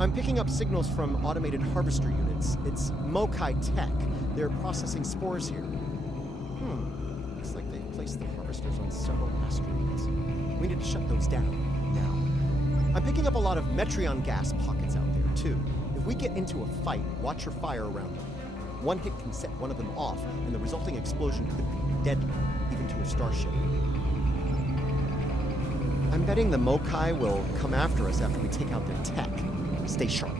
I'm picking up signals from automated harvester units. It's Mokai Tech. They're processing spores here. Looks like they've placed the harvesters on several asteroids. We need to shut those down, now. I'm picking up a lot of Metreon gas pockets out there, too. If we get into a fight, watch your fire around them. One hit can set one of them off, and the resulting explosion could be deadly, even to a starship. I'm betting the Mokai will come after us after we take out their tech. Stay sharp.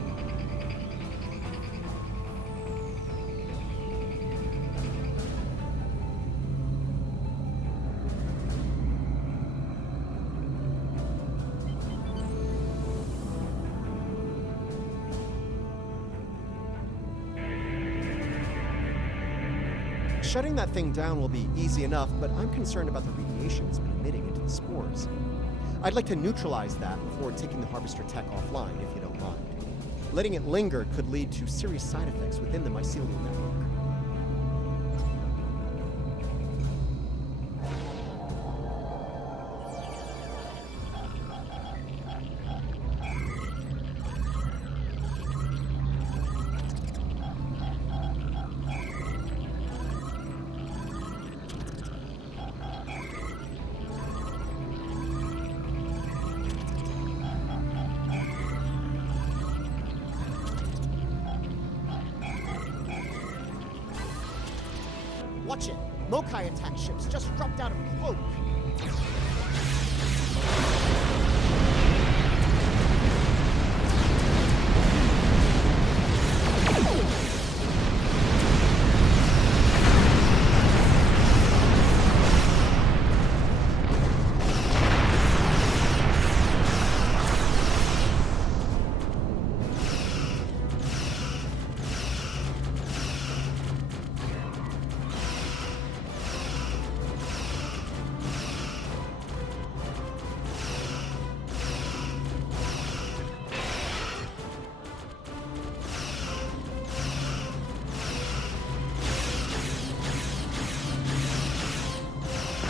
Shutting that thing down will be easy enough, but I'm concerned about the radiation it's been emitting into the spores. I'd like to neutralize that before taking the harvester tech offline, if you don't mind. Letting it linger could lead to serious side effects within the mycelial network. Watch it! Mokai attack ships just dropped out of cloak!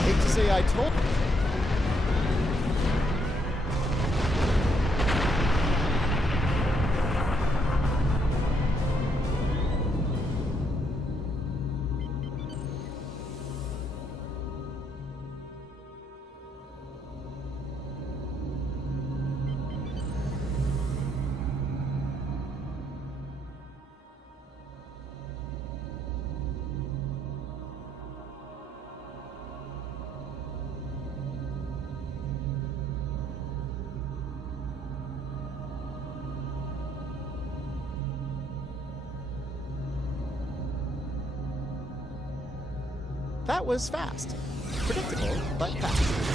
Hate to say I told you. That was fast. Predictable, but fast.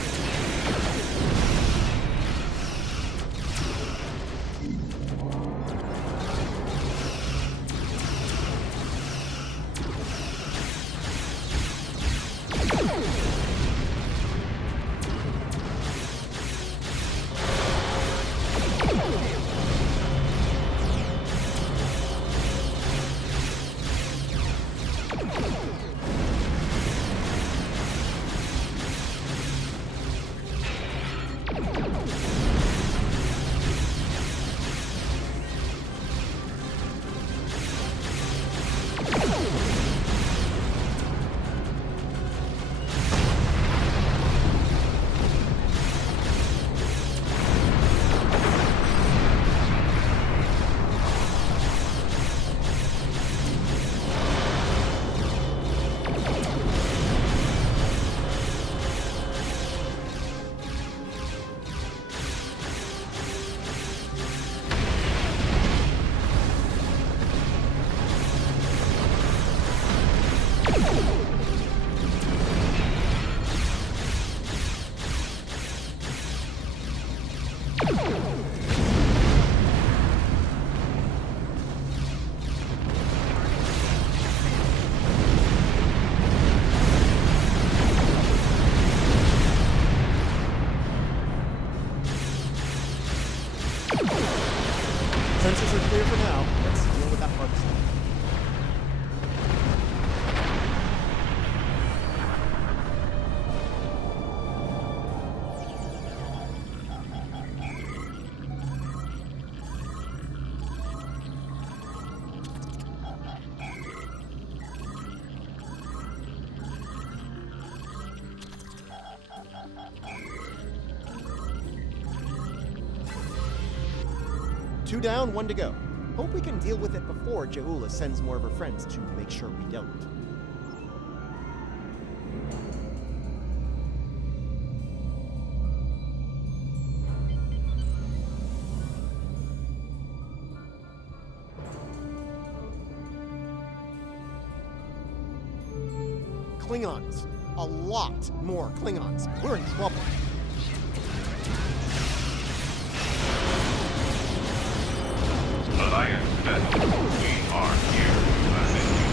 2 down, 1 to go. Hope we can deal with it before Jaula sends more of her friends to make sure we don't. Klingons. A lot more Klingons. We're in trouble. Alliance vessel, we are here to assist you.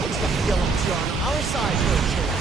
Looks like the yellows are on our side for a change.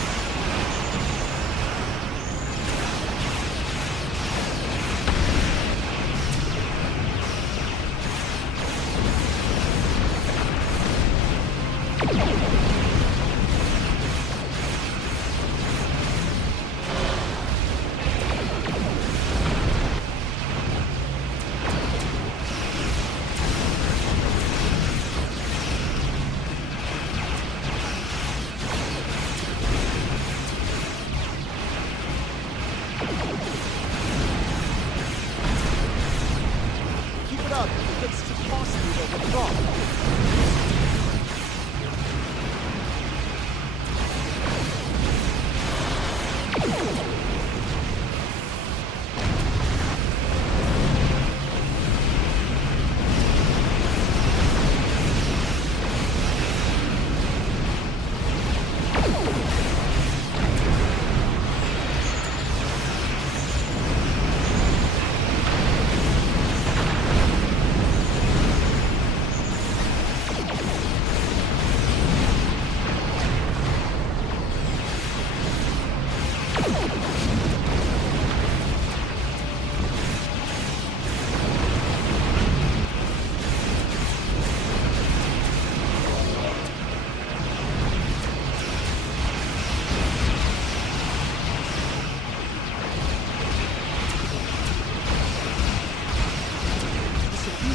If it's too costly to withdraw.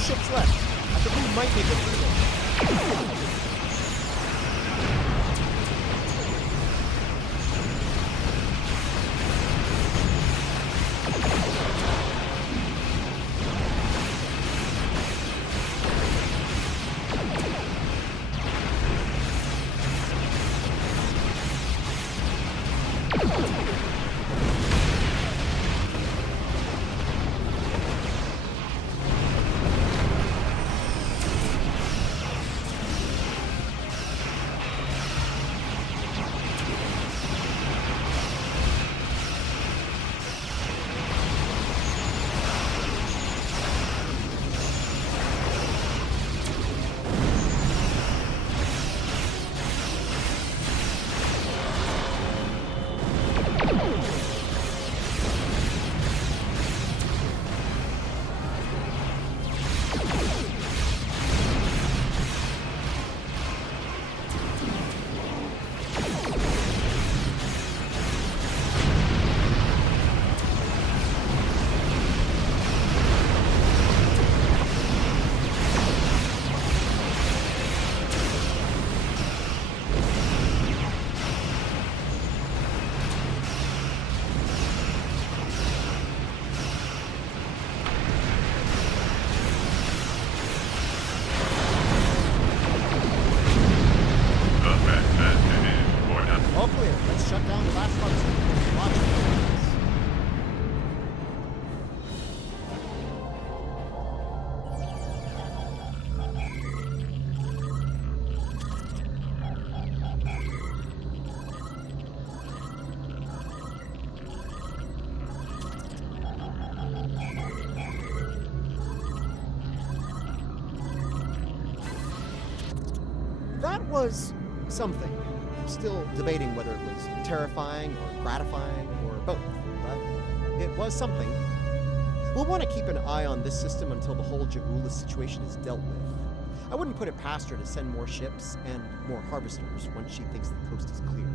Ships left. I think we might make it through them. All clear. Let's shut down the last harvester. Watch That was something. Still debating whether it was terrifying or gratifying or both, but it was something. We'll want to keep an eye on this system until the whole Jaula situation is dealt with. I wouldn't put it past her to send more ships and more harvesters once she thinks the coast is clear.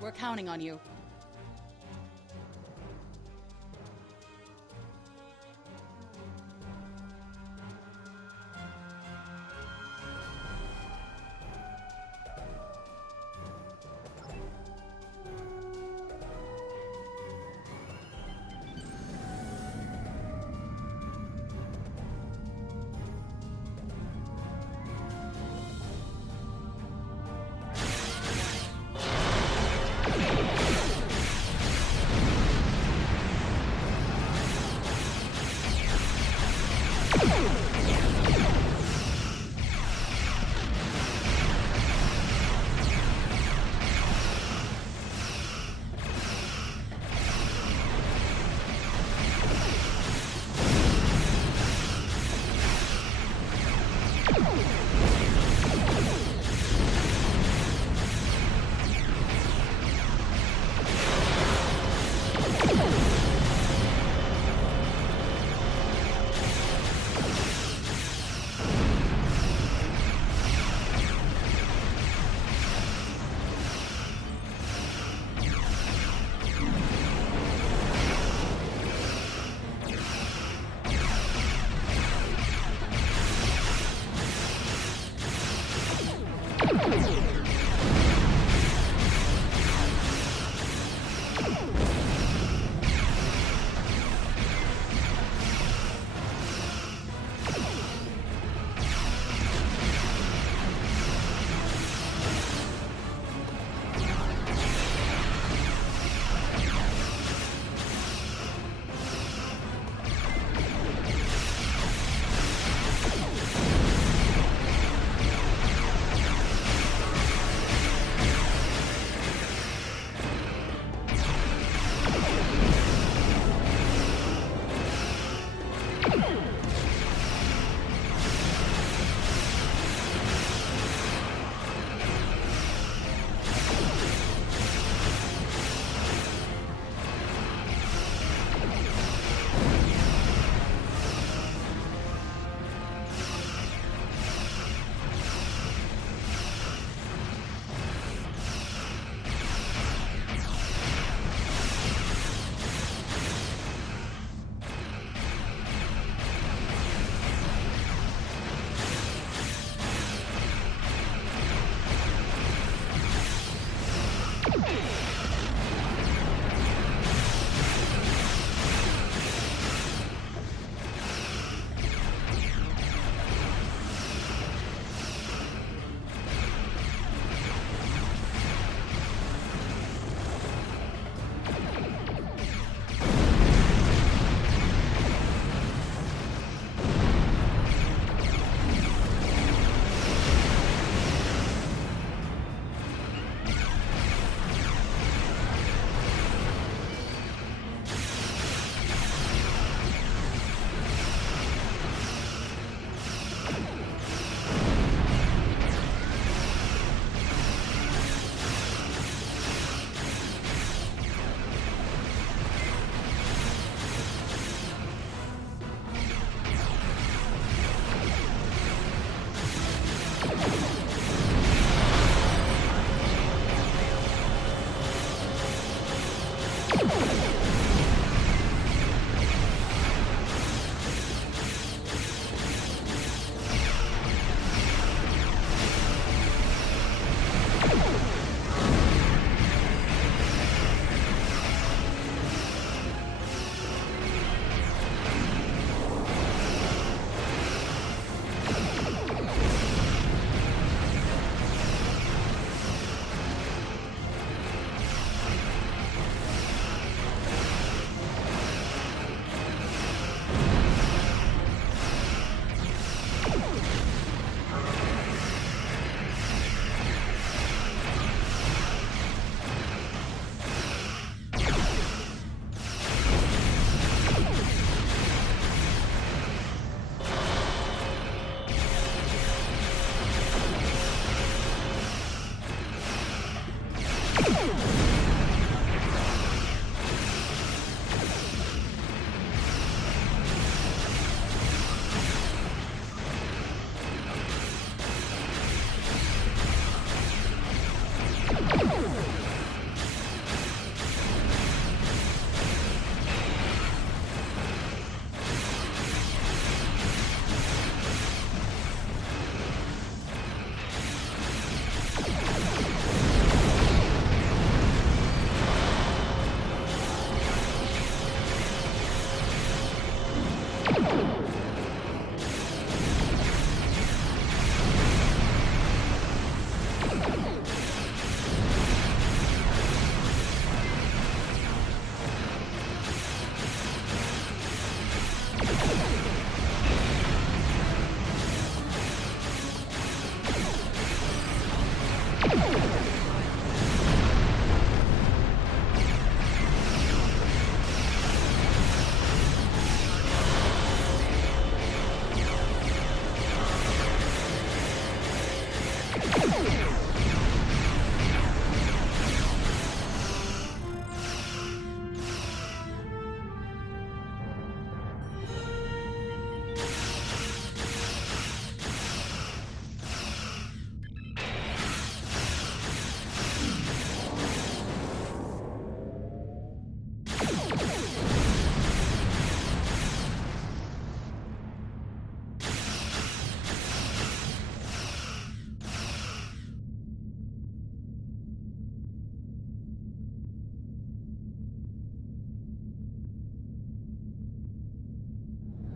We're counting on you.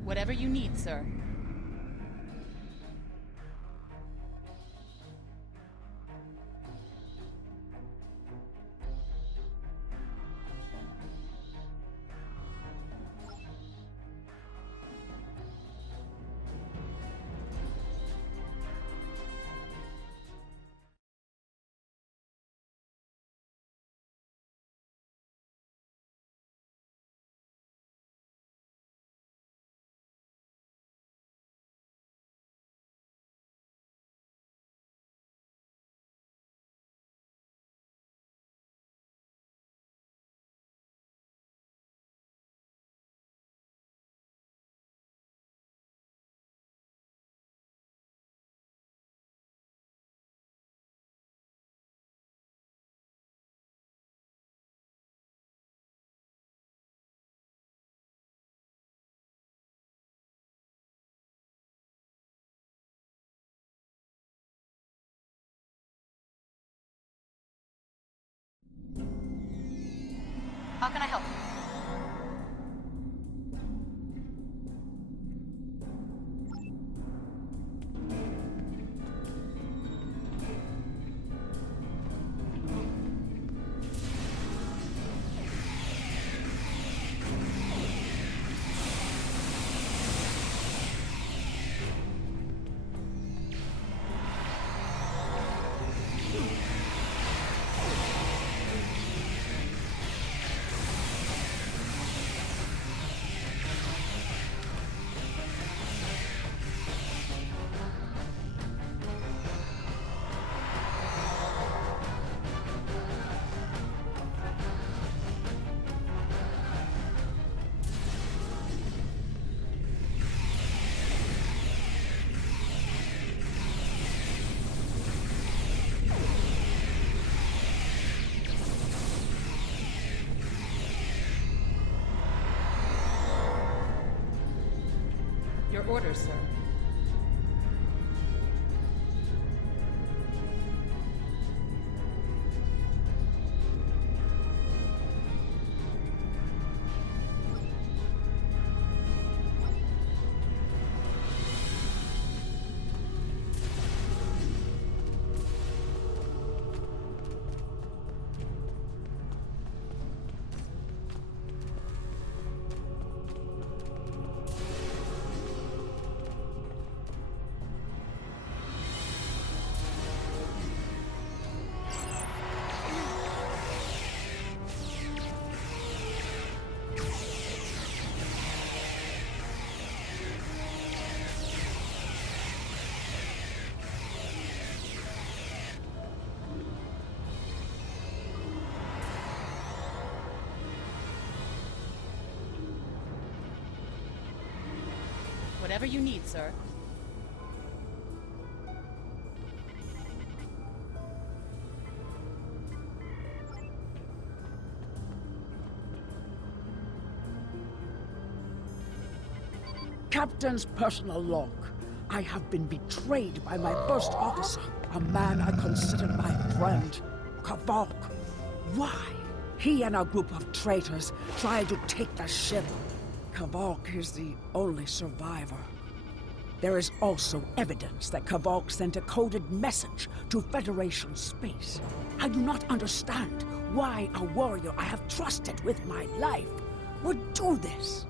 Whatever you need, sir. How can I help you? Your orders, sir. Whatever you need, sir. Captain's personal log. I have been betrayed by my first officer, a man I considered my friend, Kavok. Why? He and a group of traitors tried to take the ship. Kavok is the only survivor. There is also evidence that Kavok sent a coded message to Federation space. I do not understand why a warrior I have trusted with my life would do this.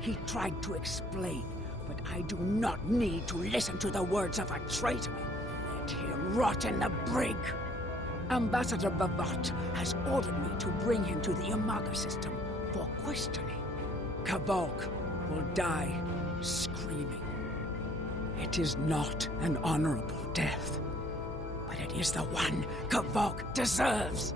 He tried to explain, but I do not need to listen to the words of a traitor. Let him rot in the brig. Ambassador Bavat has ordered me to bring him to the Umaga system for questioning. Kavok will die screaming. It is not an honorable death, but it is the one Kavok deserves.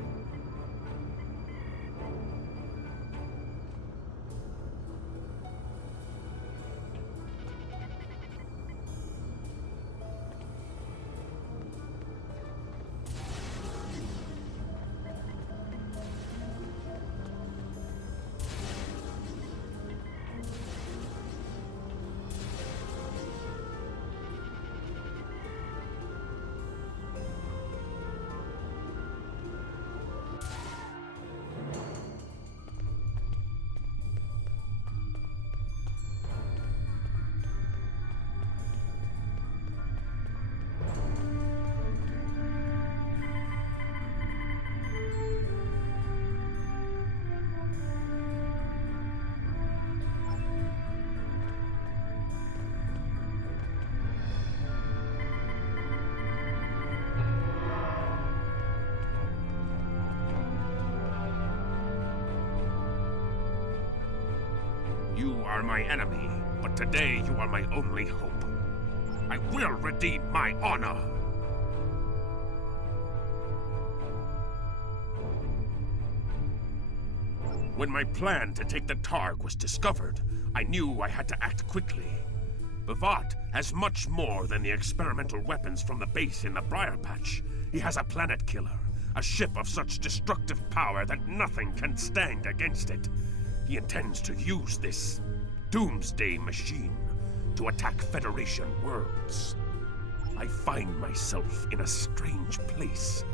You are my enemy, but today you are my only hope. I will redeem my honor. When my plan to take the Targ was discovered, I knew I had to act quickly. Bavat has much more than the experimental weapons from the base in the Briar Patch. He has a planet killer, a ship of such destructive power that nothing can stand against it. He intends to use this Doomsday machine to attack Federation worlds. I find myself in a strange place.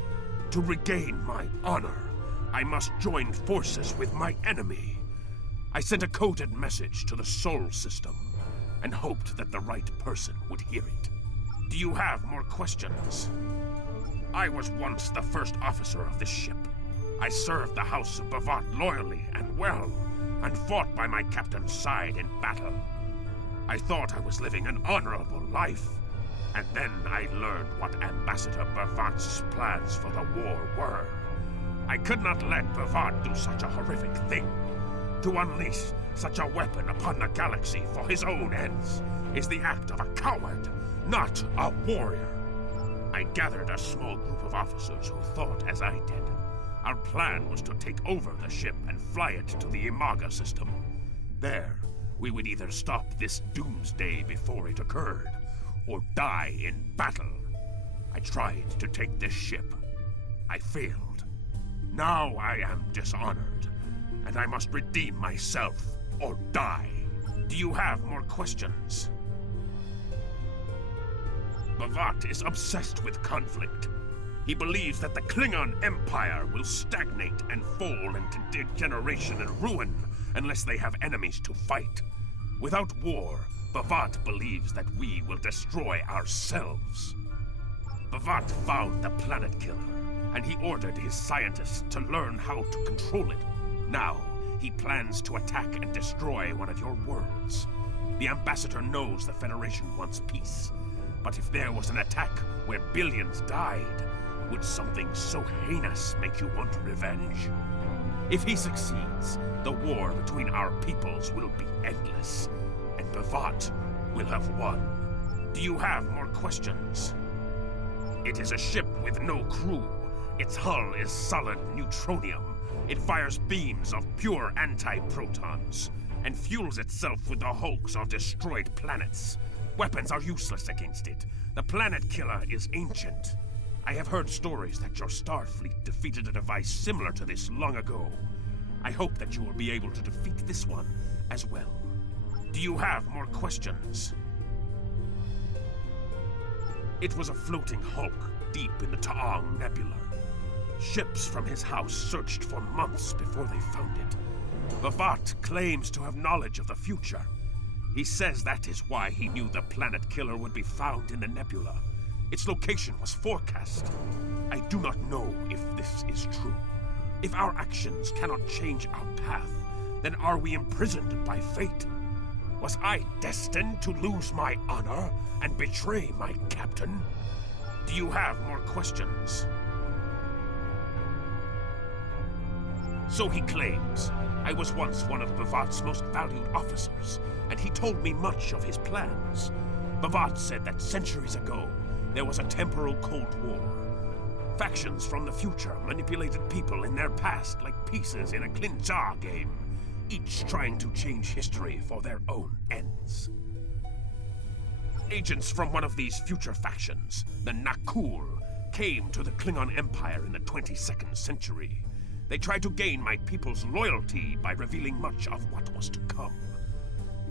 To regain my honor, I must join forces with my enemy. I sent a coded message to the Sol system and hoped that the right person would hear it. Do you have more questions? I was once the first officer of this ship. I served the House of Bavat loyally and well, and fought by my captain's side in battle. I thought I was living an honorable life, and then I learned what Ambassador Bavat's plans for the war were. I could not let Bavat do such a horrific thing. To unleash such a weapon upon the galaxy for his own ends is the act of a coward, not a warrior. I gathered a small group of officers who thought as I did. Our plan was to take over the ship and fly it to the Imaga system. There, we would either stop this Doomsday before it occurred, or die in battle. I tried to take this ship. I failed. Now I am dishonored, and I must redeem myself or die. Do you have more questions? Bavat is obsessed with conflict. He believes that the Klingon Empire will stagnate and fall into degeneration and ruin unless they have enemies to fight. Without war, Bavat believes that we will destroy ourselves. Bavat found the planet killer, and he ordered his scientists to learn how to control it. Now, he plans to attack and destroy one of your worlds. The Ambassador knows the Federation wants peace, but if there was an attack where billions died, would something so heinous make you want revenge? If he succeeds, the war between our peoples will be endless, and Bavat will have won. Do you have more questions? It is a ship with no crew. Its hull is solid neutronium. It fires beams of pure anti-protons, and fuels itself with the hulks of destroyed planets. Weapons are useless against it. The planet killer is ancient. I have heard stories that your Starfleet defeated a device similar to this long ago. I hope that you will be able to defeat this one as well. Do you have more questions? It was a floating hulk deep in the Taong Nebula. Ships from his house searched for months before they found it. Bavat claims to have knowledge of the future. He says that is why he knew the planet killer would be found in the nebula. Its location was forecast. I do not know if this is true. If our actions cannot change our path, then are we imprisoned by fate? Was I destined to lose my honor and betray my captain? Do you have more questions? So he claims. I was once one of Bavat's most valued officers, and he told me much of his plans. Bavat said that centuries ago, there was a temporal Cold War. Factions from the future manipulated people in their past like pieces in a Klinjar game, each trying to change history for their own ends. Agents from one of these future factions, the Nakul, came to the Klingon Empire in the 22nd century. They tried to gain my people's loyalty by revealing much of what was to come.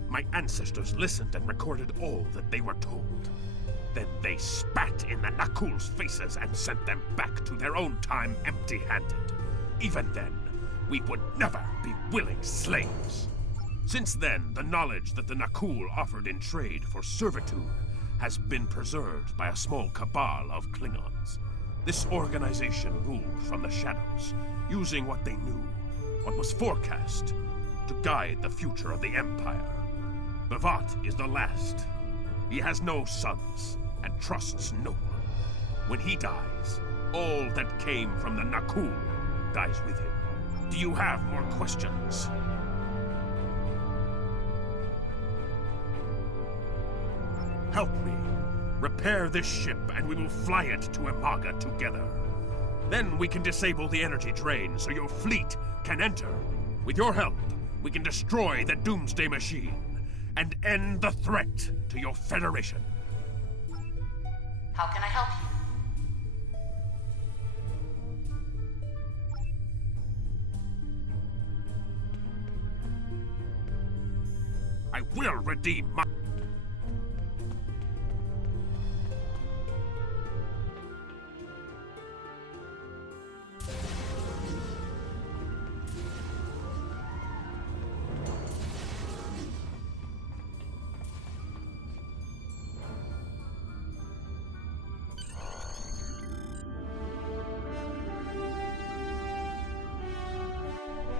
My ancestors listened and recorded all that they were told. Then they spat in the Nakul's faces and sent them back to their own time empty-handed. Even then, we would never be willing slaves. Since then, the knowledge that the Nakul offered in trade for servitude has been preserved by a small cabal of Klingons. This organization ruled from the shadows, using what they knew, what was forecast, to guide the future of the Empire. Bavat is the last. He has no sons, and trusts no one. When he dies, all that came from the Nakul dies with him. Do you have more questions? Help me. Repair this ship and we will fly it to Imaga together. Then we can disable the energy drain so your fleet can enter. With your help, we can destroy the Doomsday machine and end the threat to your Federation. How can I help you? I will redeem my...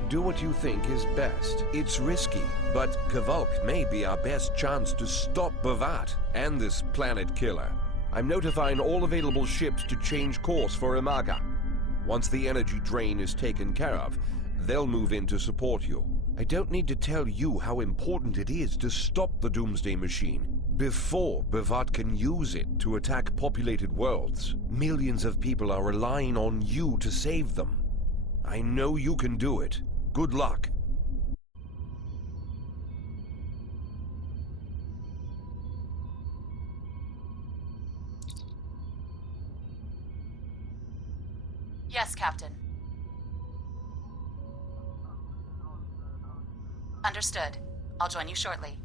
Do what you think is best. It's risky, but Kavok may be our best chance to stop Bavat and this planet killer. I'm notifying all available ships to change course for Imaga. Once the energy drain is taken care of, they'll move in to support you. I don't need to tell you how important it is to stop the Doomsday machine before Bavat can use it to attack populated worlds. Millions of people are relying on you to save them. I know you can do it. Good luck. Yes, Captain. Understood. I'll join you shortly.